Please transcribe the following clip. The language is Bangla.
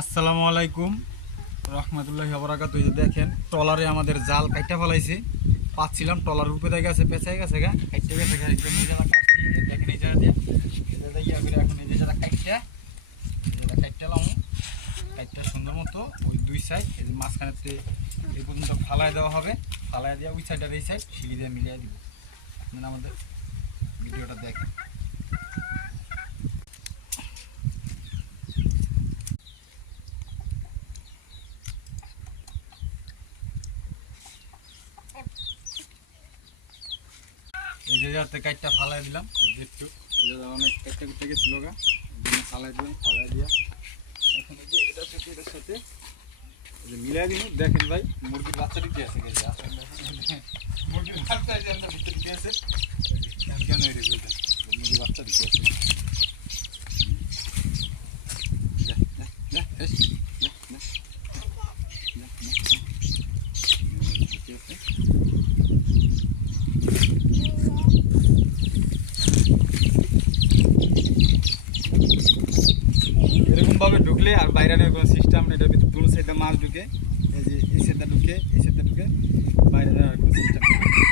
আসসালামু আলাইকুম রহমতুল্লাহি ওয়া বারাকাতুহু। এই যে দেখেন ট্রলারে আমাদের জাল কাইটা ফেলাইছে, পাচ্ছিলাম ট্রলার উপরে থেকে গেছে, পেঁচাই গেছে গা, কাইটে গেছে গা, একদম নিজে না কাটছি। এই দেখেন এই জায়গা দিয়ে এটা ইয়া করে এখন এই জায়গা কাইটালাম, কাইটটা সুন্দর মতো ওই দুই সাইড এই মাঝখানেতে এই পর্যন্ত ফালাই দেওয়া হবে, ফালাই দিয়ে ওই সাইড আর এই সাইড সিঁড়ি দিয়ে মিলিয়ে দিব। আপনারা আমাদের ভিডিওটা দেখেন। এই জায়গাতে কাইটটা ফালাই দিলাম, একটু এই জায়গা অনেক কাইটটা কুটে গেছিল গা, ফালাই দিলাম, ফালাই দিয়া এখন এই যে এটার সাথে এটার সাথে এই যে মিলাই দিন। দেখেন ভাই মুরগির বাচ্চা দিতে আছে, মুরগির বাচ্চা ভিতরে দিতে আছে, কেন মুরগির বাচ্চা দিতে আছে। এরকম ভাবে ঢুকলে আর বাইরের কোনো সিস্টেম নেই, এটার ভিতরে দুটো সাইডে মাছ ঢুকে, এই যে এই সাইডটা ঢুকে, এই সাইডটা ঢুকে, বাইরের আর কোনো সিস্টেম নেই।